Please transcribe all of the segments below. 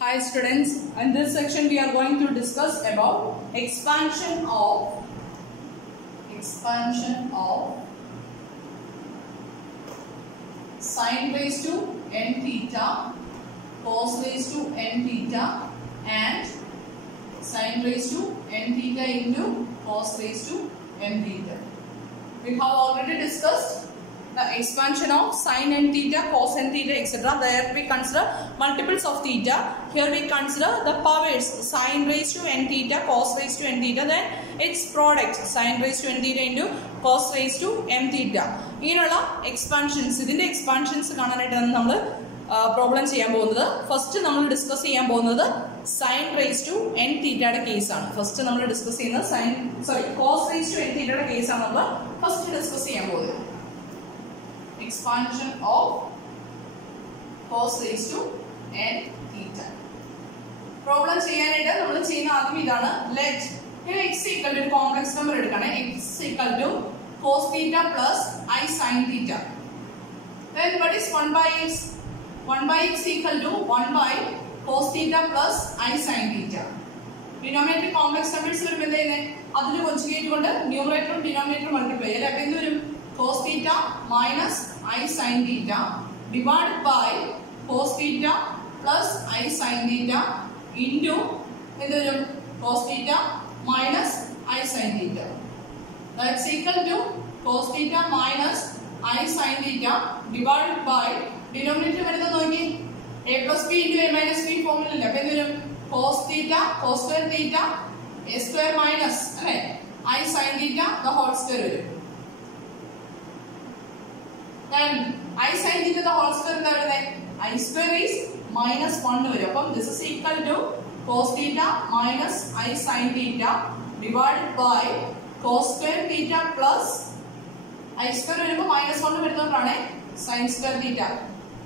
Hi students, in this section we are going to discuss about expansion of sin raised to n theta, cos raised to n theta and sin raised to n theta into cos raised to n theta. We have already discussed the expansion of sin n theta, cos n theta, etc. There we consider multiples of theta. Here we consider the powers sin raised to n theta, cos raised to n theta, then its product sin raised to n theta into cos raised to m theta. Inനുള്ള expansions, ഇതിന്റെ expansions കാണാനായിട്ടാണ് നമ്മൾ problem ചെയ്യാൻ പോകുന്നത്. First നമ്മൾ discuss ചെയ്യാൻ പോകുന്നത് sin raised to n theta case ആണ്. First നമ്മൾ discuss ചെയ്യുന്നത് cos raised to n theta case ആണ് നമ്മൾ ഫസ്റ്റ് ഡിസ്കസ് ചെയ്യാൻ പോകുന്നത്. Expansion of cos raised to n theta. Problem ചെയ്യാനായിട്ട് നമ്മൾ ചെയ്യുന്ന ആദ്യം ഇതാണ്. Let x equal to complex number എടുക്കണം. x equal to cos theta plus I sin theta. Then what is 1 by x? 1 by x equal to 1 by cos theta plus I sin theta. Denominator complex numbers വരുമ്പോൾ എന്താ ചെയ്യുന്നത്? അതിനെ conjugate കൊണ്ട് ന്യൂമറേറ്ററും ഡിനോമിനേറ്ററും multiply ചെയ്യാം. അപ്പോൾ എന്ത് വരും? Cos theta minus I sin theta divided by cos theta plus I sin theta into cos theta minus I sin theta. That's equal to cos theta minus I sin theta divided by denominator വരുന്നത് നോക്കി a plus b into a minus b formula ഇല്ല. അപ്പോൾ എന്ത് വരും? cos theta cos square theta a square minus അല്ലേ I sin theta the whole square വരും. Then I sin theta the whole square എന്താ വരുന്നത്? I square is minus 1 വരും. അപ്പം this is equal to cos theta minus I sin theta divided by cos square theta plus I square വരുമ്പോൾ minus 1 വരുന്നതുകൊണ്ടാണ് sin square theta.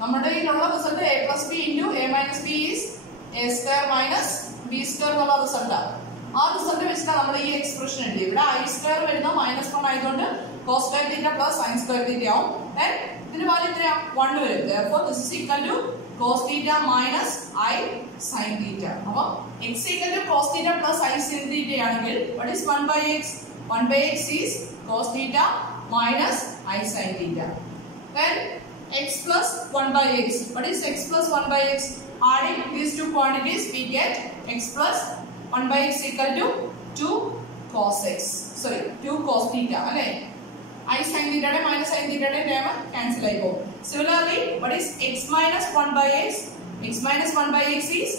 നമ്മുടെ ഇതിലുള്ള result a plus b into a minus b is a square minus b square എന്നുള്ള റിസൾട്ടാണ്. ആ result വെച്ചിട്ടാണ് നമ്മൾ ഈ expression ഉണ്ട്. ഇവിടെ I square വരുന്ന minus 1 ആയതുകൊണ്ട് cos square theta plus sin square theta ആവും. Then ഇതിന്റെ വാല്യൂ എത്രയാ? 1 വരും. Therefore this is equal to cos theta minus I sin theta. അപ്പോൾ x equal to cos theta plus I sin theta ആണെങ്കിൽ what is 1 by x? 1 by x is cos theta minus I sin theta. Then x plus 1 by x. What is x plus 1 by x? Adding these two quantities we get x plus 1 by x equal to 2 cos x. 2 cos theta അല്ലേ? I sin theta minus sin theta term cancel ആയി പോകും. Similarly, what is x minus 1 by x? X minus 1 by x is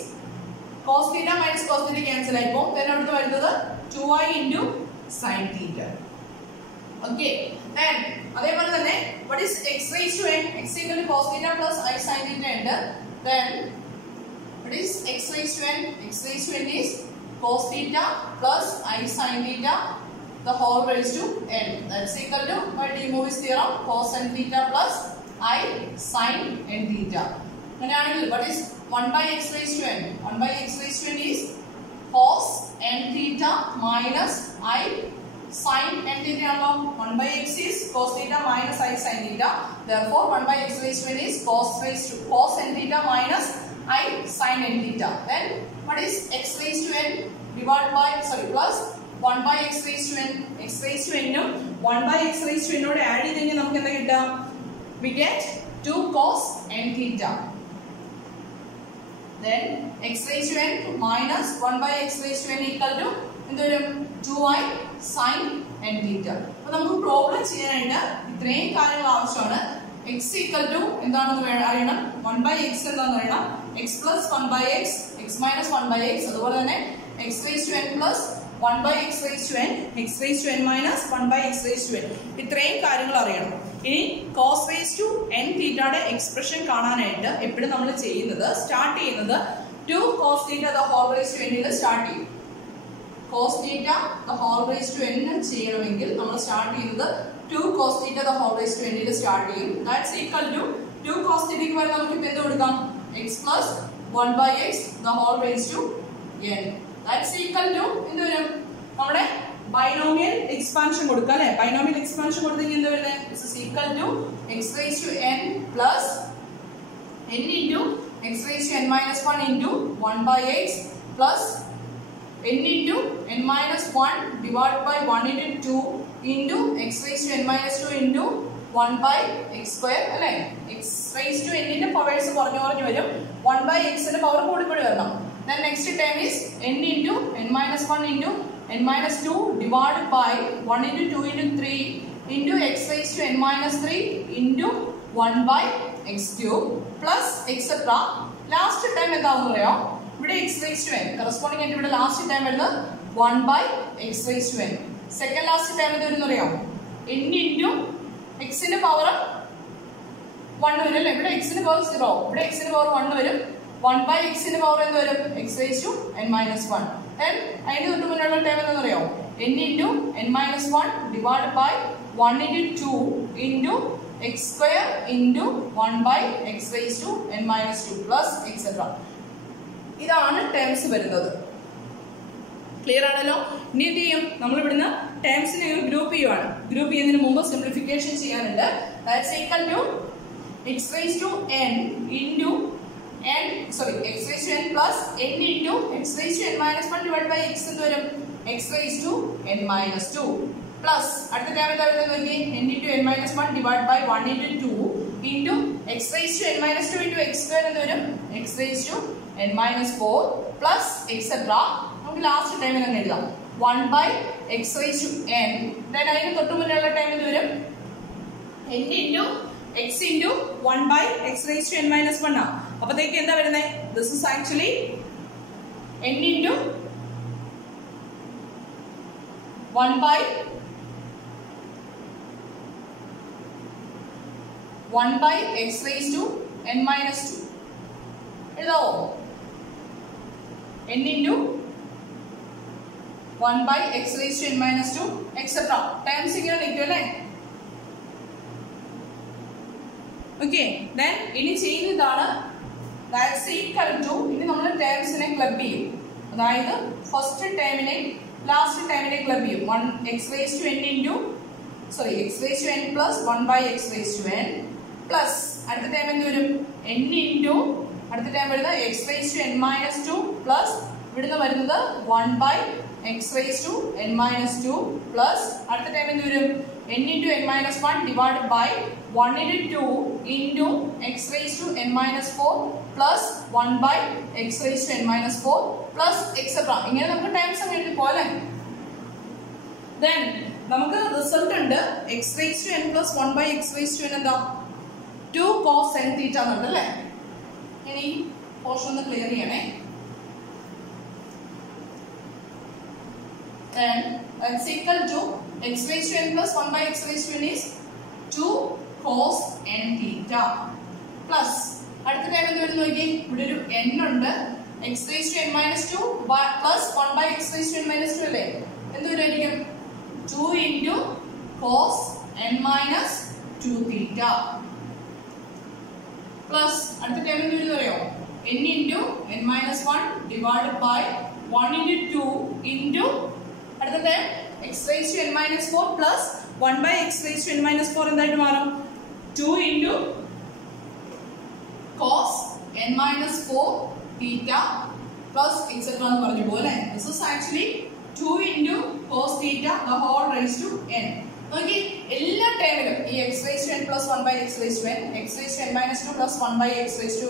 cos theta minus cos theta cancel ആയി പോകും. Then അടുത്ത് വരുന്നത് 2i into sin theta. Okay. Then അതേപോലെ തന്നെ what is x raised to n? X equal to cos theta plus I sin theta ഉണ്ട്. Then what is x raised to n? X raised to n is cos theta plus I sin theta the whole raised to n. That's equal to by De Moivre's theorem cos n theta plus I sin n theta. What is 1 by x raised to n? 1 by x raised to n is cos n theta minus I sin n theta. 1 by x is cos theta minus I sin theta. Therefore 1 by x raised to n is cos n theta minus I sin n theta. Then what is x raised to n divided by plus 1 by x raised to n. X raised to n 1 by x raised to n ഓട് add ചെയ്തെങ്കിൽ നമുക്ക് എന്താ കിട്ടുക? We get 2 cos n theta. Then x raised to n minus 1 by x raised to n equal to എന്തൊരും 2i sin n theta. അപ്പോൾ നമുക്ക് problem ചെയ്യാനായിട്ട് ഇത്രയും കാര്യങ്ങൾ ആവശ്യമാണ്. x equal to എന്താണെന്ന് അറിയണം. 1 by x എന്താണെന്ന് അറിയണം. x plus 1 by x, x minus 1 by x, അതുപോലെ തന്നെ x raised to n plus 1 by x raised to n, x raised to n minus 1 by x raised to n. ഇത്രയും കാര്യങ്ങൾ അറിയണം. ഇനി cos raised to n theta expression കാണാനായിട്ട് എപ്പോഴും നമ്മൾ start ചെയ്യുന്നത് 2 cos theta the whole raised to n ൽ start ചെയ്യും. cos theta the whole raised to n ചെയ്യണമെങ്കിൽ നമ്മൾ സ്റ്റാർട്ട് ചെയ്യുന്നത് 2 cos theta the whole raised to n ൽ സ്റ്റാർട്ട് ചെയ്യും. That's equal to 2 cos theta ക്ക് പകരം നമുക്ക് എന്ത് കൊടുക്കാം? x plus 1 by x the whole raised to n. That's equal to എന്ത് വരും? നമ്മുടെ ബൈനോമിയൽ എക്സ്പാൻഷൻ കൊടുക്കുക അല്ലേ? ബൈനോമിയൽ എക്സ്പാൻഷൻ കൊടുത്തെങ്കിൽ എന്ത് വരുന്നത്? This is equal to x raised to n plus n into x raised to n minus 1 into 1 by x plus n into n minus 1 divided by 1 into 2 into x raised to n minus 2 into 1 by x square അല്ലേ x raised to n ന്റെ powers കുറഞ്ഞു വരും 1 by x ന്റെ power കൂടി വരണം. Then next term is n into n minus 1 into n minus 2 divided by 1 into 2 into 3 into x raised to n minus 3 into 1 by x cube plus etc. Last term എന്താണെന്ന് അറിയോ? ഇവിടെ x raised to n corresponding ആയിട്ട് ഇവിടെ last time വരുന്നത് 1 by x raised to n. Second last time എന്ത് വരുന്നു അറിയോ? n into x ന്റെ പവർ 1 വരും അല്ലേ? ഇവിടെ x ന്റെ പവർ 0, ഇവിടെ x ന്റെ പവർ 1 വരും. 1 by x ന്റെ പവർ എന്ത് വരും? x raised to n minus 1. Then അതിന്റെ തൊട്ട് മുന്നിലുള്ള ടൈം എന്താണെന്ന് അറിയോ? n into n minus 1 divided by 1 into 2 into x square into 1 by x raised to n minus 2 plus etc. ഇതാണ് ടേംസ് വരുന്നത്. ക്ലിയർ ആണല്ലോ? ഇനി എന്ത് ചെയ്യും? നമ്മൾ ഇവിടുന്ന് ടേംസിനെ ഗ്രൂപ്പ് ചെയ്യുവാണ്. ഗ്രൂപ്പ് ചെയ്യുന്നതിന് മുമ്പ് സിംപ്ലിഫിക്കേഷൻ ചെയ്യാനുണ്ട്. That's equal to x raised to n into x raised to n plus n into x raised to n minus 1 divided by x എന്ന് വരും x raised to n minus 2 plus അടുത്ത term എന്താ വരുന്നത് നോക്കി n into n minus 1 divided by 1 into 2 into x raised to n minus 2 into x square എന്ന് വരും x raised to n minus 4 plus etc. നമുക്ക് last time തന്നെ എഴുതാം 1 by x raised to n. then അതിന് തൊട്ട് മുന്നിലുള്ള time എന്ത് വരും n into x into 1 by x raised to n minus 1 ആണ്. അപ്പോഴത്തേക്ക് എന്താ വരുന്നത്? this is actually n into 1 by 1 by x raised to n minus 2. എഴുതാവോ? n into 1 by x raised to n minus 2 etc. Times ഇങ്ങനെ നിൽക്കും അല്ലേ? Okay. then ഇനി ചെയ്യുന്നതാണ് that's equal to ഇനി നമ്മൾ ടേംസിനെ ക്ലബ് ചെയ്യും. അതായത് ഫസ്റ്റ് ടേമിനെ ലാസ്റ്റ് ടേമിനെ ക്ലബ് ചെയ്യും. 1 x raised to n into x raised to n plus 1 by x raised to n plus അടുത്ത ടേം എന്ത് വരും n into അടുത്ത ടേം വരുന്നത് x raised to n minus 2 plus ഇവിടുന്ന് വരുന്നത് 1 by x raised to n minus 2 plus അടുത്ത term എന്ത് വരും n into n minus 1 divided by 1 into 2 into x raised to n minus 4 plus 1 by x raised to n minus 4 plus etc. ഇങ്ങനെ നമുക്ക് times അങ്ങ് എഴുതി പോലെ. then നമുക്ക് result ഉണ്ട് x raised to n plus 1 by x raised to n എന്താ 2 cos n theta എന്നുണ്ട് അല്ലേ? ഇനി പോർഷൻ ഒന്ന് ക്ലിയർ ചെയ്യണേ. then that's equal to x raised to n plus 1 by x raised to n is 2 cos n theta plus അടുത്ത time എന്ത് വരും നോക്കി ഇവിടെ ഒരു n ഉണ്ട് x raised to n minus 2 plus 1 by x raised to n minus 2 അല്ലേ? എന്ത് വരുമായിരിക്കും 2 into cos n minus 2 theta plus അടുത്ത ടൈം എന്ത് വരും അറിയോ n into n minus 1 divided by 1 into 2 into അടുത്ത time x raised to n minus 4 plus 1 by x raised to n minus 4 എന്തായിട്ട് മാറും 2 into cos n minus 4 theta plus etc. എന്ന് പറഞ്ഞു പോലെ. this is actually 2 into cos theta the whole raised to n. നോക്കി എല്ലാ ടേമിലും ഈ x raised to n plus 1 by x raised to n x raised to n minus 2 plus 1 by x raised to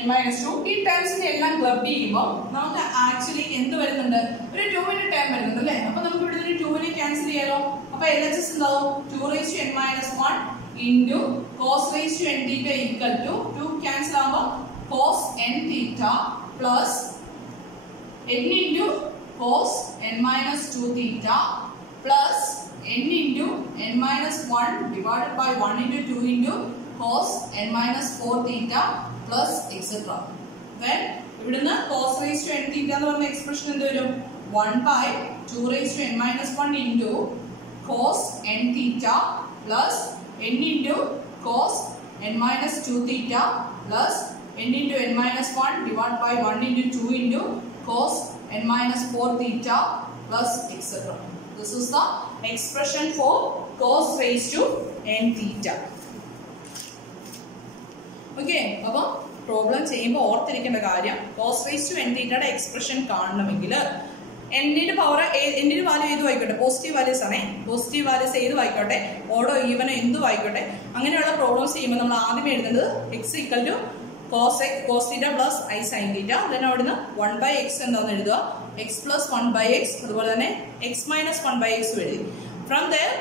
n minus 2 ഈ ടേംസിനെ എല്ലാം club ചെയ്യുമ്പോൾ നമുക്ക് actually എന്ത് വരുന്നുണ്ട് ഒരു 2 ന്റെ ടേം വരുന്നുണ്ട് അല്ലേ? അപ്പോൾ നമുക്ക് ഇവിടെ ഒരു 2 നെ ക്യാൻസൽ ചെയ്യാലോ. അപ്പോൾ LHS എന്താവും 2 raised to n minus 1 into cos raised to n theta equal to 2 cancel ആവുമ്പോൾ cos n theta plus n into cos n minus 2 theta plus n into n minus 1 divided by 1 into 2 into cos n minus 4 theta plus etc. then ഇവിടുന്ന് cos raised to n theta എന്ന് പറയുന്ന expression എന്ത് വരും 1 by 2 raised to n minus 1 into cos n theta plus n into cos n minus 2 theta plus n into n minus 1 divided by 1 into 2 into cos n minus 4 theta plus etc. this is the expression for cos raised to n theta. okay, അപ്പോൾ problem ചെയ്യുമ്പോൾ ഓർത്തിരിക്കേണ്ട കാര്യം cos raised to n തീറ്റയുടെ expression കാണണമെങ്കിൽ എന്നിന്റെ power എന്നിന്റെ value ഏതും ആയിക്കോട്ടെ, പോസിറ്റീവ് വാല്യൂസ് ആണേ, പോസിറ്റീവ് വാല്യൂസ് ഏതും ആയിക്കോട്ടെ, ഓടോ ഈവനോ എന്തും ആയിക്കോട്ടെ, അങ്ങനെയുള്ള പ്രോബ്ലംസ് ചെയ്യുമ്പോൾ നമ്മൾ ആദ്യം എഴുതുന്നത് x equal to cos theta plus i sin theta. then അവിടുന്ന് 1/x എന്താണെന്ന് എഴുതുക, x plus 1/x, അതുപോലെ തന്നെ x minus 1/x എഴുതി. From there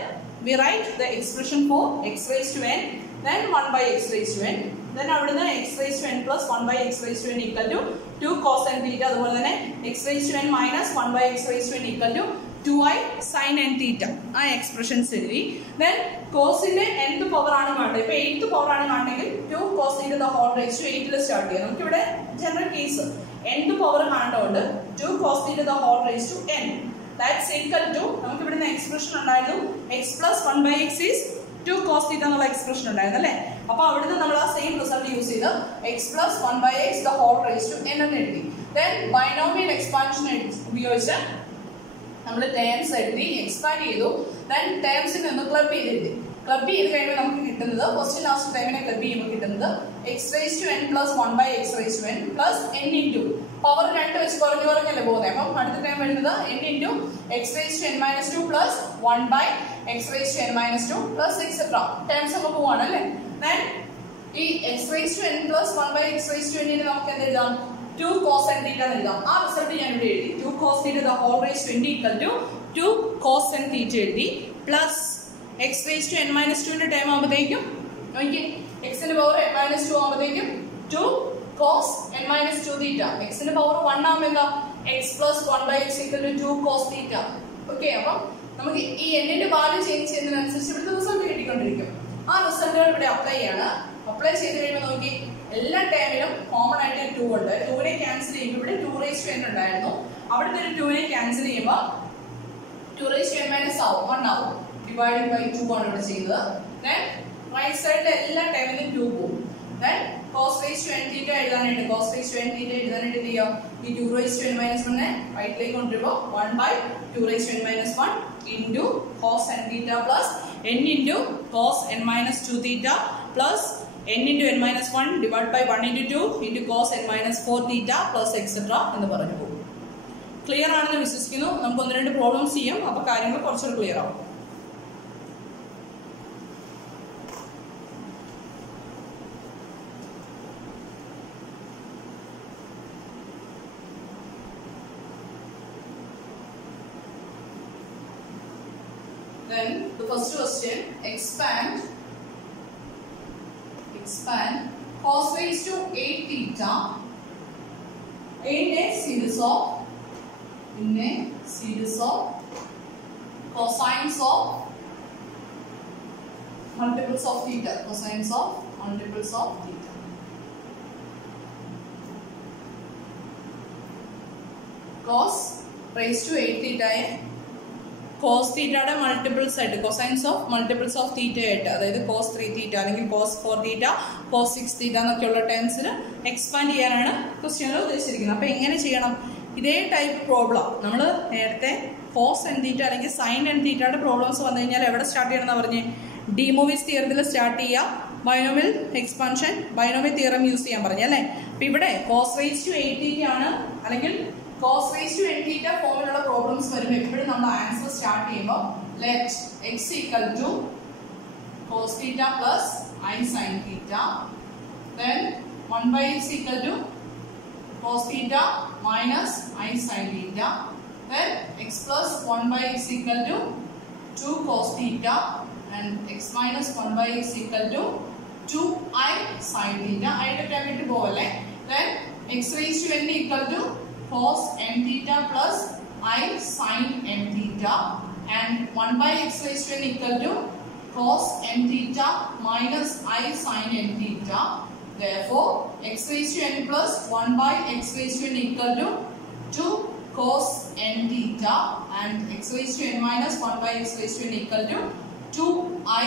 we write the expression for x raised to n, then 1/x raised to n, then അവിടുന്ന് x raised to n plus 1/x raised to n equal to 2 cos n theta, അതുപോലെ തന്നെ x raised to n minus 1/x raised to n equal to 2i sin n theta. ആ expressions എഴുതി. then കോസിന്റെ nth power ആണ് കാണേണ്ടത്. ഇപ്പൊ 8th power ആണ് കാണണമെങ്കിൽ 2 cos theta the whole raised to 8 ൽ സ്റ്റാർട്ട് ചെയ്യാം. നമുക്ക് ഇവിടെ ജനറൽ കേസ് nth പവർ കാണേണ്ടതുകൊണ്ട് 2 cos theta the whole raised to n, that's equal to നമുക്ക് ഇവിടുന്ന് എക്സ്പ്രഷൻ ഉണ്ടായിരുന്നു x plus 1/x is 2 cos theta എന്നുള്ള എക്സ്പ്രഷൻ ഉണ്ടായിരുന്നു അല്ലേ. അപ്പൊ അവിടുന്ന് നമ്മൾ ആ സെയിം റിസൾട്ട് യൂസ് ചെയ്ത് x plus 1/x the whole raised to n എന്ന് എഴുതി. then ബൈനോമിയൽ എക്സ്പാൻഷൻ ഉപയോഗിച്ച് നമ്മൾ ടേംസ് എഴുതി, എക്സ്പാൻഡ് ചെയ്തു. then ടേംസിൽ നിന്ന് ക്ലബ് ചെയ്തെഴുതി. ക്ലബ് ചെയ്ത് കഴിയുമ്പോൾ നമുക്ക് കിട്ടുന്നത് ഫസ്റ്റ് ലാസ്റ്റ് ടൈമിനെ ക്ലബ് ചെയ്യുമ്പോൾ കിട്ടുന്നത് x raised to n plus 1/x raised to n plus n into power 2 വെച്ച് കുറഞ്ഞല്ലേ പോകുന്നത്. അപ്പം അടുത്ത ടൈം വരുന്നത് n into x raised to n minus 2 plus 1/x raised to n minus 2 plus etc. Terms ഒക്കെ പോവാണ് അല്ലേ. then ഈ x raised to n plus 1/x raised to n നെ നമുക്ക് എന്ത് എഴുതാം, 2 cos n theta എന്ന് എഴുതാം. ആ റിസൾട്ട് ഞാൻ ഇവിടെ എഴുതി. 2 cos theta the whole raised to n equal to 2 cos n theta എഴുതി plus x raised to n minus 2 ന്റെ ടൈം ആകുമ്പോഴത്തേക്കും നോക്കിയേ, x ന്റെ പവർ n minus 2 ആകുമ്പോഴത്തേക്കും 2 cos n minus 2 theta. x ന്റെ പവർ 1 ആകുമ്പോൾ എന്താ, x plus 1/x equal to 2 cos theta. Okay, അപ്പം നമുക്ക് ഈ n ന്റെ വാല്യൂ ചേഞ്ച് ചെയ്യുന്നതിനനുസരിച്ച് ഇവിടുത്തെ റിസൾട്ട് കിട്ടിക്കൊണ്ടിരിക്കും. ആ റിസൾട്ടുകൾ ഇവിടെ അപ്ലൈ ചെയ്യാണ്. അപ്ലൈ ചെയ്ത് കഴിയുമ്പോൾ നോക്കി എല്ലാ ടൈമിലും കോമൺ ആയിട്ട് 2 ഉണ്ട്. 2നെ ക്യാൻസൽ ചെയ്യുമ്പോൾ ഇവിടെ 2 raised to n ഉണ്ടായിരുന്നു, അവിടുത്തെ ഒരു 2നെ ക്യാൻസൽ ചെയ്യുമ്പോൾ 2 raised to n minus 1 ആവും. ഡിവൈഡഡ് ബൈ 2 ആണ് ഇവിടെ ചെയ്തത്. then റൈറ്റ് സൈഡിലെ എല്ലാ ടൈമിലും 2 പോകും. then cos raised to n theta എഴുതാനായിട്ട് cos raised to n theta എഴുതാനായിട്ട് എന്ത് ചെയ്യാം, ഈ 2 raised to n minus 1 നെ റൈറ്റിലേക്ക് കൊണ്ടുവരുമ്പോൾ 1/2 raised to n minus 1 into cos n theta plus n into cos n minus 2 theta plus n into n minus 1 divided by 1 into 2 into cos n minus 4 theta plus etc. എന്ന് പറഞ്ഞു പോകും. Clear ആണെന്ന് വിശ്വസിക്കുന്നു. നമുക്ക് ഒന്ന് രണ്ട് problems ചെയ്യാം, അപ്പൊ കാര്യങ്ങൾ കുറച്ചുകൂടി ക്ലിയർ ആവും. Then the first question, expand cos raised to 8 theta in a series of cosines of multiples of theta, cosines of multiples of theta. Cos raised to 8 theta cos theta multiples ആയിട്ട് cosines of multiples of theta ആയിട്ട്, അതായത് cos 3 theta അല്ലെങ്കിൽ cos 4 theta cos 6 theta എന്നൊക്കെയുള്ള ടേംസിന് expand ചെയ്യാനാണ് ക്വസ്റ്റ്യനിൽ ഉദ്ദേശിച്ചിരിക്കുന്നത്. അപ്പോൾ എങ്ങനെ ചെയ്യണം, ഇതേ ടൈപ്പ് പ്രോബ്ലം നമ്മൾ നേരത്തെ cos n theta അല്ലെങ്കിൽ sin n theta പ്രോബ്ലംസ് വന്നു കഴിഞ്ഞാൽ എവിടെ സ്റ്റാർട്ട് ചെയ്യണം എന്ന് പറഞ്ഞ് ഡിമോവിസ് തിയറത്തിൽ സ്റ്റാർട്ട് ചെയ്യുക, binomial expansion binomial theorem use ചെയ്യാൻ പറഞ്ഞു അല്ലേ. അപ്പോൾ ഇവിടെ cos raised to 8 theta ആണ് അല്ലെങ്കിൽ cos raised to n theta ഫോമിലുള്ള പ്രോബ്ലംസ് വരുമ്പോൾ എപ്പോഴും നമ്മൾ ആൻസർ സ്റ്റാർട്ട് ചെയ്യുമ്പോൾ let x equal to cos theta plus I sin theta, then 1/x equal to cos theta minus I sin theta, then x plus 1/x equal to 2 cos theta and x minus 1/x equal to 2I sin theta. ആയിട്ട് time ഇട്ട് പോവല്ലേ. then x raised to n equal to cos n theta plus I sin n theta and 1/x raised to n equal to cos n theta minus I sin n theta. Therefore, x raised to n plus 1/x raised to n equal to 2 cos n theta and x raised to n minus 1/x raised to n equal to 2I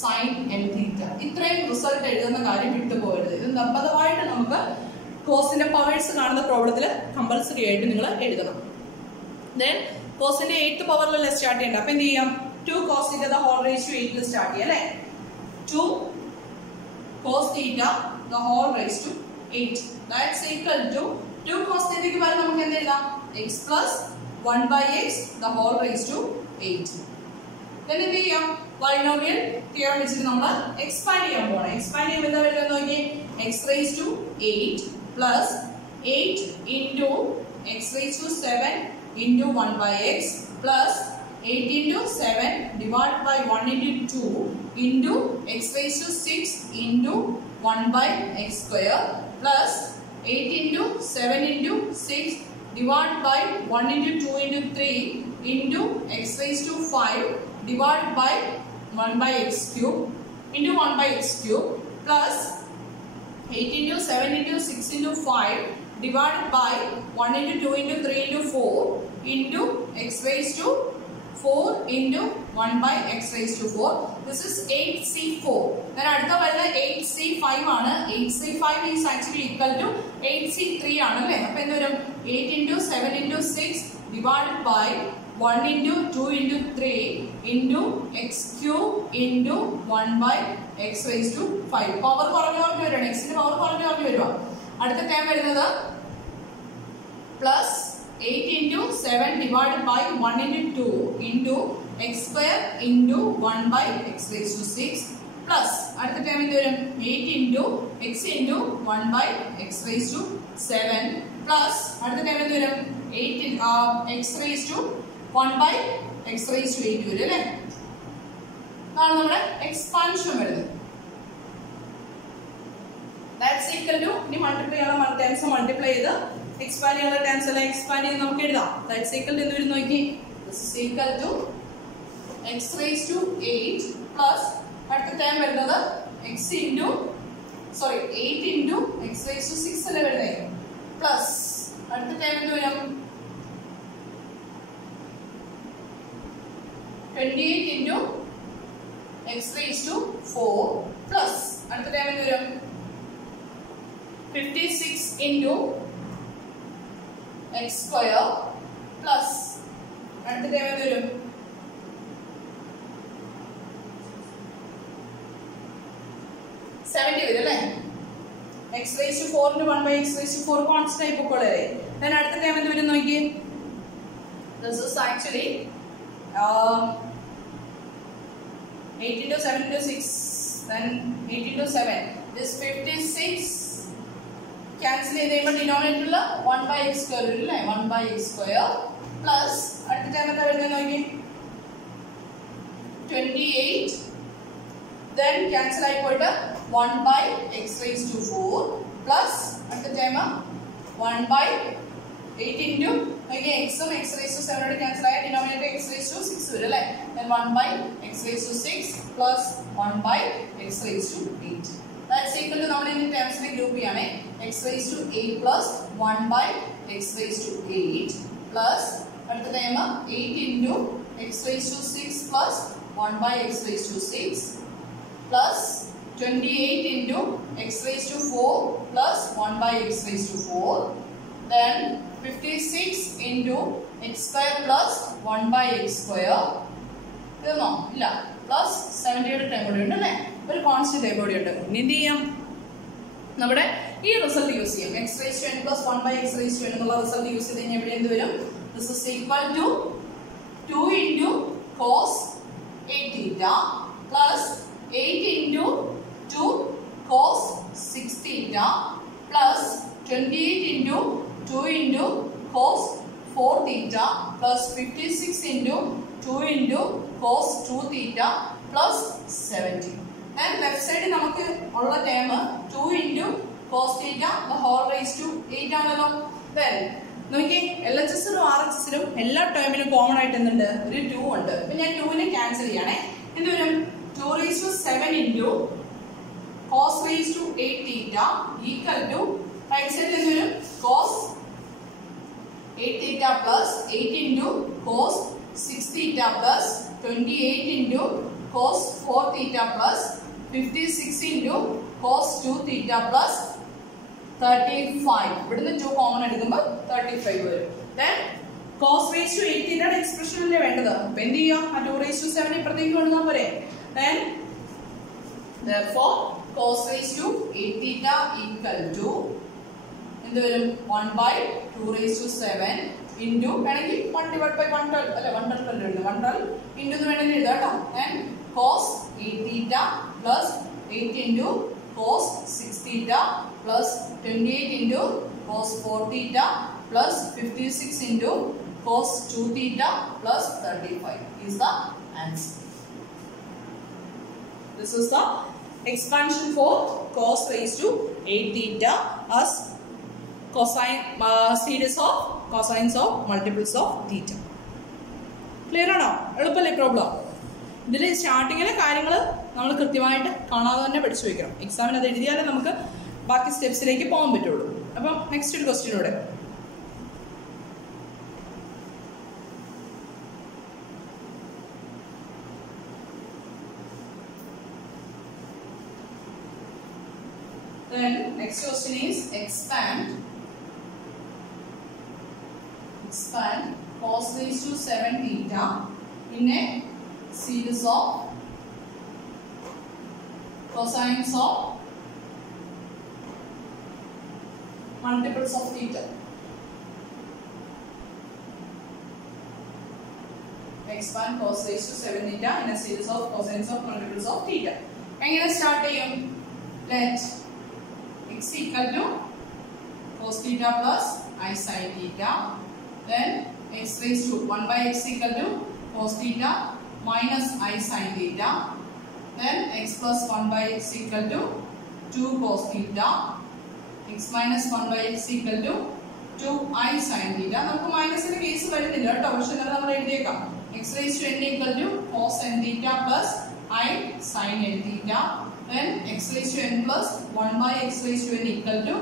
sin n theta. ഇത്രയും result എഴുതുന്ന കാര്യം വിട്ടുപോകരുത്. ഇത് നിർബന്ധമായിട്ട് നമുക്ക് കോസിന്റെ powers കാണുന്ന പ്രോബ്ലത്തിൽ compulsory ആയിട്ട് നിങ്ങൾ എഴുതണം. ദെൻ കോസിന്റെ 8th പവറിലല്ലേ സ്റ്റാർട്ട് ചെയ്യേണ്ടത്. അപ്പൊ എന്ത് ചെയ്യാം, 2 cos theta the whole raised to 8 start ചെയ്യാം അല്ലേ. 2 cos theta the whole raised to 8. That's equal to 2 cos theta ക്ക് പകരം നമുക്ക് എന്ത് എഴുതാം? x plus 1 by x the whole raised to 8. Then എന്ത് ചെയ്യാം? Polynomial theorem വെച്ചിട്ട് നമ്മൾ expand ചെയ്യാൻ പോകണം. Expand ചെയ്യുമ്പോൾ എന്താ വരുന്നത് നോക്കിയേ? x raised to 8 plus 8 into x raised to 7 into 1 by x plus 8 into 7 divided by 1 into 2 into x raised to 6 into 1 by x square plus 8 into 7 into 6 divided by 1 into 2 into 3 into x raised to 5 divided by 1 by x cube into 1 by x cube plus 8 into 7 into 6 into 5 divided by 1 into 2 into 3 into 4 into x raised to 4 into 1 by x raised to 4. This is 8c4. Then അടുത്ത വരുന്നത് 8c5 ആണ്. 8c5 is actually equal to 8c3 ആണ് അല്ലേ? അപ്പോൾ എന്ത് വരും? 8 into 7 into 6 divided by 1 into 2 into 3 into x cube into 1 by x raised to 5. Power കുറഞ്ഞു വരികയാണ്. x ന്റെ പവർ കുറഞ്ഞു വരിക. അടുത്ത ടേം വരുന്നത് plus 8 into 7 divided by 1 into 2 into x square into 1 by x raised to 6 plus അടുത്ത term എന്ത് വരും? 8 into x into 1 by x raised to 7 plus അടുത്ത ടേം എന്ത് വരും? 8 x raised to 1 by x raised to 8 വരും അല്ലേ? അതാണ് നമ്മുടെ എക്സ്പാൻഷൻ വരുന്നത്. That's equal to ഇനി മൾട്ടിപ്ലൈ ചെയ്യാനുള്ള ടേംസ് മൾട്ടിപ്ലൈ ചെയ്ത് expand ചെയ്യാനുള്ള ടേംസ് എല്ലാം expand ചെയ്ത് നമുക്ക് എഴുതാം. That's equal to എന്ത് വരും നോക്കി? This is equal to x raised to 8 plus അടുത്ത ടേം വരുന്നത് x into 8 into x raised to 6 അല്ലേ വരുന്നത് പ്ലസ് അടുത്ത ടേം എന്ത് വരും? 28 into x raised to 4 plus അടുത്ത ടേം എന്ത് വരും? 56 into x square plus അടുത്ത ടേം എന്ത് വരും? 70 വരും അല്ലേ? x raised to 4 into 1 by x raised to 4 constant ആയി പൊക്കോളേ. then അടുത്ത ടേം എന്ത് വരും നോക്കിയേ? this is actually 8 into 7 into 6 then 8 into 7 this 56 cancel ചെയ്ത് കഴിയുമ്പോൾ ഡിനോമിനേറ്ററിൽ 1 by x square വരും അല്ലേ? 1 by x square plus അടുത്ത ടേം എന്താ വരുന്നത് നോക്കി? 28 then cancel ആയി പോയിട്ട് 1 by x raised to 4 plus അടുത്ത term 1 by 8 into again x ഉം x raised to 7 ഓട് cancel ആയ ഡിനോമിനേറ്റർ x raised to 6 വരും അല്ലേ? then 1 by x raised to 6 plus 1 by x raised to 8. That's equal to നമ്മൾ ഇതിന്റെ ടേംസിനെ group ചെയ്യാണ്. x raised to 8 plus 1 by x raised to 8 plus അടുത്ത term 8 into x raised to 6 plus 1 by x raised to 6 plus 28 into x raised to 4 plus 1 by x raised to 4 then 56 into x square plus 1 by x square തീർന്നോ? ഇല്ല plus 70യുടെ time കൂടി ഉണ്ട് അല്ലേ? ഒരു constant time കൂടി ഉണ്ട്. ഇനി എന്ത് ചെയ്യാം? നമ്മുടെ ഈ റിസൾട്ട് യൂസ് ചെയ്യും. x raised to n plus 1 by x raised to n എന്നുള്ള റിസൾട്ട് യൂസ് ചെയ്ത് കഴിഞ്ഞാൽ ഇവിടെ എന്ത് വരും? this is equal to 2 into cos 8 theta plus 8 into 2 cos 6 theta plus 28 into 2 into cos 4 theta plus 56 into 2 into cos 2 theta plus 70. And left side നമുക്ക് ഉള്ള term 2 into cos theta the whole raised to 8 ആണല്ലോ. then നോക്കിയേ LHS-ലും RHS-ലും എല്ലാ ടേമിനും common ആയിട്ട് എന്തുണ്ട്? ഒരു 2 ഉണ്ട്. അപ്പൊ ഞാൻ 2നെ ക്യാൻസൽ ചെയ്യണേ. എന്ത് വരും? 2 raised to 7 into cos raised to 8 theta equal to right side എന്ത് വരും? cos 8 theta plus 8 into cos 6 theta plus 28 into cos 4 theta plus 56 into cos 2 theta plus 35. ഇവിടുന്ന് 2 കോമൺ എടുക്കുമ്പോൾ 35 വരും. then cos raised to 8 theta expression അല്ലേ വേണ്ടത്? അപ്പോൾ എന്ത് ചെയ്യാം? ആ 2 raised to 7 ഇപ്പുറത്തേക്ക് കൊണ്ടുവന്നാൽ പോരെ? then therefore cos raised to 8 theta equal to എന്ത് വരും 1/2⁻7 into വേണമെങ്കിൽ 1 divided by 112 അല്ല 112 എഴുതാം 112 into എന്ന് വേണമെങ്കിൽ എഴുതാം കേട്ടോ. then cos 8 theta plus 8 into cos 6 theta plus 28 into cos 4 theta plus 56 into cos 2 theta plus 35 is the answer. This is the expansion for cos raised to 8 theta as cosine series of cosines of multiples of theta. Clear ആണോ? എളുപ്പമല്ലേ problem? ഇതിൽ സ്റ്റാർട്ടിങ്ങിലെ കാര്യങ്ങൾ നമ്മൾ കൃത്യമായിട്ട് കാണാതെ തന്നെ പഠിച്ചു വയ്ക്കണം. എക്സാമിന് അത് എഴുതിയാലേ നമുക്ക് ബാക്കി സ്റ്റെപ്സിലേക്ക് പോകാൻ പറ്റുള്ളൂ. അപ്പം നെക്സ്റ്റ് ഒരു ക്വസ്റ്റ്യനോടെ then next question is expand cos raised to 7 theta in a series of cosines of multiples of theta. Expand cos raised to 7 theta in a series of cosines of multiples of theta. എങ്ങനെ start ചെയ്യും? let x equal to cos theta plus I sin theta, then x raised to 1 by x equal to cos theta minus I sin theta, then x plus 1 by x equal to 2 cos theta, x minus 1 by x equal to 2 I sin theta. നമുക്ക് മൈനസിന്റെ case വരുന്നില്ല കേട്ടോ, പക്ഷെ എന്നാലും നമ്മൾ എഴുതിയേക്കാം. x raised to n equal to cos n theta plus I sin n theta, then x raised to n plus 1 by x raised to n equal to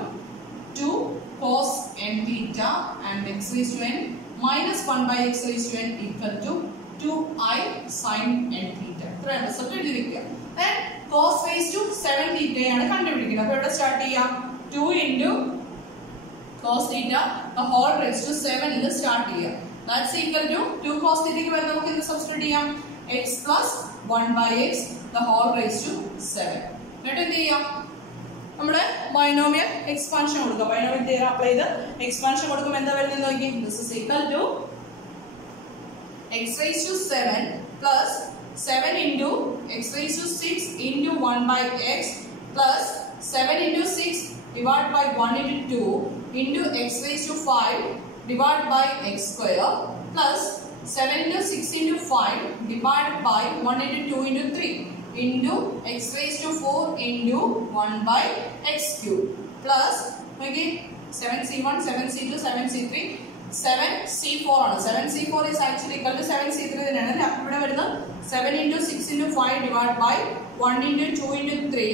2 cos n theta and x raised to n minus 1 by x raised to n equal to 2I sin n theta. ഇത്രയാണ് result എഴുതി വെക്കുക. then cos raised to 7 theta ആണ് കണ്ടുപിടിക്കുന്നത്. അപ്പോൾ ഇവിടെ start ചെയ്യാം. 2 into cos theta the whole raised to 7 ഇത് start ചെയ്യാം. that's equal to 2 cos theta ക്ക് പകരം നമുക്ക് ഇത് സബ്സ്റ്റിറ്റ്യൂട്ട് ചെയ്യാം. x plus 1 by x the whole raised to 7. എന്നിട്ട് എന്ത് ചെയ്യാം? നമ്മുടെ ബൈനോമിയൽ എക്സ്പാൻഷൻ കൊടുക്കുക. ബൈനോമിയൽ തിയറം അപ്ലൈ ചെയ്ത് എക്സ്പാൻഷൻ കൊടുക്കുമ്പോൾ എന്താ വരുന്നത് നോക്കി. this is equal to x raised to 7 plus 7 into x raised to 6 into 1 by x plus 7 into 6 divided by 1 into 2 into x raised to 5 divided by x square plus 7 into 6 into 5 divided by 1 into 2 into 3 into x raised to 4 into 1 by x cube plus okay 7c1 7c2 7c3 7c4 ആണ്. 7c4 is actually equal to 7c3 തന്നെയാണ്. അപ്പോൾ ഇവിടെ വരുന്നത് 7 into 6 into 5 divided by 1 into 2 into 3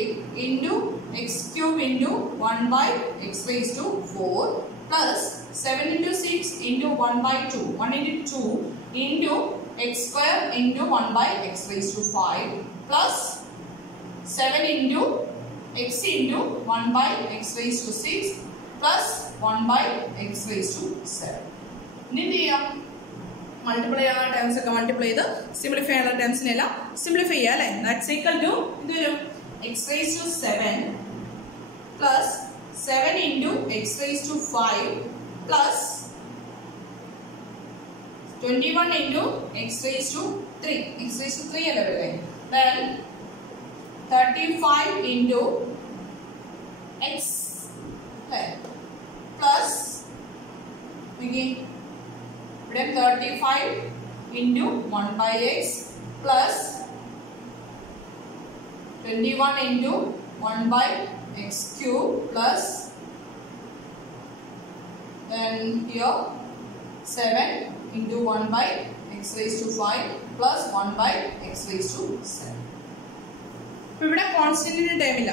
into x cube into 1 by x raised to 4 plus 7 into 6 into 1 by 2 1 into 2 into x square into 1 by x raised to 5 plus 7 into x into 1 by x raised to 6 plus 1 by x raised to 7. ഇനി എന്ത് ചെയ്യാം? Multiply ചെയ്യുന്ന terms ഒക്കെ multiply ചെയ്ത് simplify ചെയ്യുന്ന ടേംസിനെല്ലാം simplify ചെയ്യാം അല്ലേ. That's equal to ഇത് വരും x raised to 7 plus 7 into x raised to 5 plus 21 into x raised to 3 x raised to 3 അല്ലേ വരെ. then 35 into x plus again 35 into 1 by x plus 21 into 1 by x cube plus then here 7 into 1 by x raised to 5 plus 1 by x raised to 7. ഇവിടെ കോൺസ്റ്റന്റിന്റെ time ഇല്ല.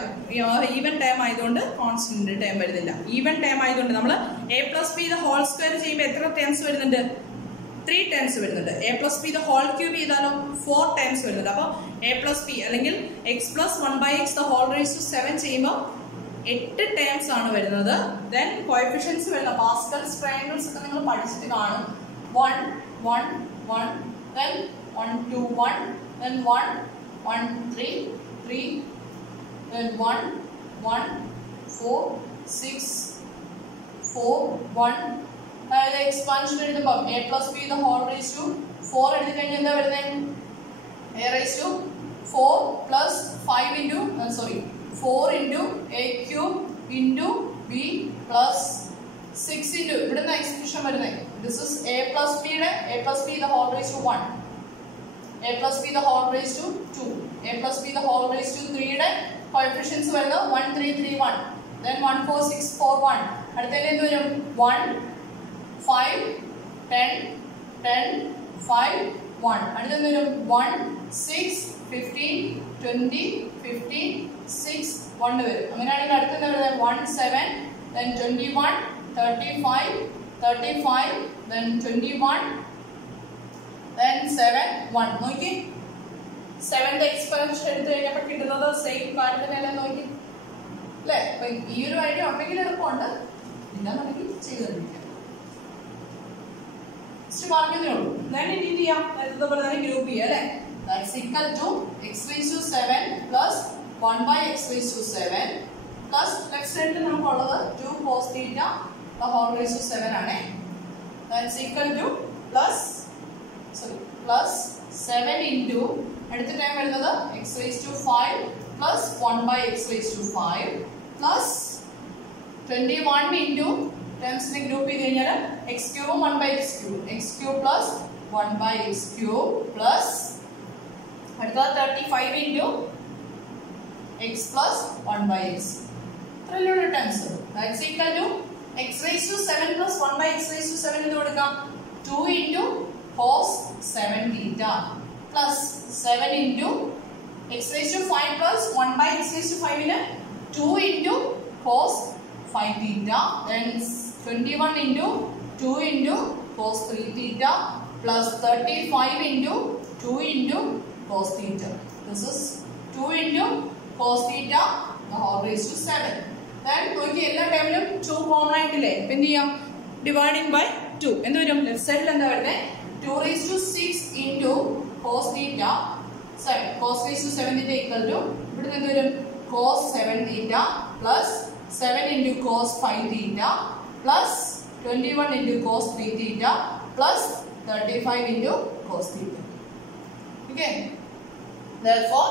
Even time ആയതുകൊണ്ട് കോൺസ്റ്റന്റിന്റെ time വരുന്നില്ല. Even time ആയതുകൊണ്ട് നമ്മൾ a plus b the whole square ചെയ്യുമ്പോൾ എത്ര terms വരുന്നുണ്ട്? 3 terms വരുന്നുണ്ട്. a plus b the whole cube ചെയ്താലോ 4 ടേംസ് വരുന്നുണ്ട്. അപ്പോൾ a plus b അല്ലെങ്കിൽ x plus 1 by x the whole raised to 7 ചെയ്യുമ്പോൾ 8 ടേംസ് ആണ് വരുന്നത്. then കോഎഫിഷ്യൻസ് വരുന്ന പാസ്കൽസ് ട്രയാങ്കിൾസ് ഒക്കെ നിങ്ങൾ പഠിച്ചിട്ട് കാണും. 1 1 1 then 1 2 1 then 1 1 3 3 then 1 1 4 6 4 1 അതായത് എക്സ്പാൻഷൻ എഴുതുമ്പോൾ a plus b the whole raised to 4 എഴുതി കഴിഞ്ഞാൽ എന്താ വരുന്നത് a raised to 4 plus 5 into 4 into a cube into b plus 6 into ഇവിടുന്ന് എക്സ്പ്രഷൻ വരുന്നത് this is a plus b the whole raised to 1 a plus b the whole raised to 2 a plus b the whole raised to 3 യുടെ coefficients വരുന്നത് 1 3 3 1 then 1 4 6 4 1 അടുത്തതിൽ എന്ത് വരും 1 5 10 10 5 1 അടുത്തതിൽ വരും 1 6 15 20 15 6 1 വരും അങ്ങനെയാണെങ്കിൽ അടുത്തത് വരുന്നത് 1 7 then 21 35 35 then 21 then 7 1 നോക്കി 7th എക്സ്പാൻഷൻ എടുത്തു കഴിഞ്ഞപ്പോൾ കിട്ടുന്നത് സെയിം കാര്യം തന്നെ നോക്കി അല്ലേ അപ്പൊ ഈ ഒരു ഐഡിയ ഉണ്ടെങ്കിൽ എളുപ്പമുണ്ട് ഇല്ലാന്നുണ്ടെങ്കിൽ ചെയ്തിരിക്കാം പറഞ്ഞതേ ഉള്ളൂ then ഇനി എന്ത് ചെയ്യാം അതുപോലെ തന്നെ ഗ്രൂപ്പ് ചെയ്യാം അല്ലേ that's equal to x raised to 7 plus 1 by x raised to 7 plus left സൈഡിൽ നമുക്കുള്ളത് 2 cos theta the whole raised to 7 ആണ് that's equal to plus 7 into അടുത്ത ടൈം വരുന്നത് x raised to 5 plus 1 by x raised to 5 plus 21 into ടേംസിനെ group ചെയ്ത് കഴിഞ്ഞാൽ x cube 1 by x cube plus 1 by x cube plus അടുത്തത് 35 into x plus 1 by x ഇത്രയുള്ള terms that's equal to x raised to 7 plus 1 by x raised to 7 എന്ന് കൊടുക്കാം 2 into cos 7 theta plus 7 into x raised to 5 plus 1 by x raised to 5 ന് 2 into cos 5 theta then 21 into 2 into cos 3 theta plus 35 into 2 into cos theta this is 2 into cos theta the whole raised to 7 then നോക്കി എല്ലാ ടൈമിലും 2 common ആയിട്ടില്ലേ അപ്പോൾ എന്ത് ചെയ്യാം dividing by 2 എന്ത് വരും ലെഫ്റ്റ് സൈഡിൽ എന്താ വരുന്നത് 2 raised to 6 into cos theta 7 cos raised to 7 theta equal to ഇവിടെ എന്ത് വരും cos 7 theta plus 7 into cos 5 theta plus 21 into cos 3 theta plus 35 into cos theta okay therefore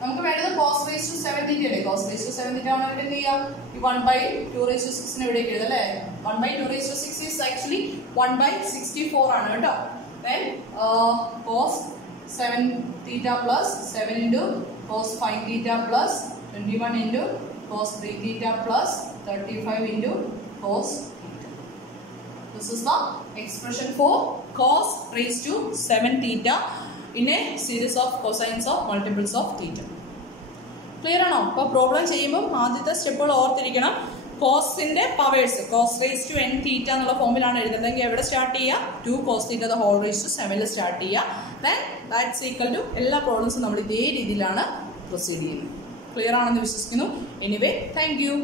നമുക്ക് വേണ്ടത് cos raised to 7 theta ആണ് cos raised to 7 theta ആണെങ്കിൽ എന്ത് ചെയ്യാം ഈ 1 by 2 raised to 6 നെ ഇവിടേക്ക് എഴുതാം അല്ലേ 1 by 2 raised to 6 is actually 1 by 64 ആണ് കേട്ടോ then cos 7 theta plus 7 into cos 5 theta plus 21 into cos 3 theta plus 35 into cos theta. This is the expression for cos raised to 7 theta in a series of cosines of multiples of theta. Clear ആണോ? അപ്പോൾ problem ചെയ്യുമ്പോൾ ആദ്യത്തെ സ്റ്റെപ്പുകൾ ഓർത്തിരിക്കണം കോസിന്റെ powers cos raised to n theta എന്നുള്ള ഫോമിലാണ് എഴുതുന്നതെങ്കിൽ എവിടെ start ചെയ്യുക 2 cos theta the whole raised to 7 start ചെയ്യുക then that's equal to എല്ലാ പ്രോബ്ലംസും നമ്മൾ ഇതേ രീതിയിലാണ് പ്രൊസീഡ് ചെയ്യുന്നത് ക്ലിയർ ആണെന്ന് വിശ്വസിക്കുന്നു എനിവേ താങ്ക് യു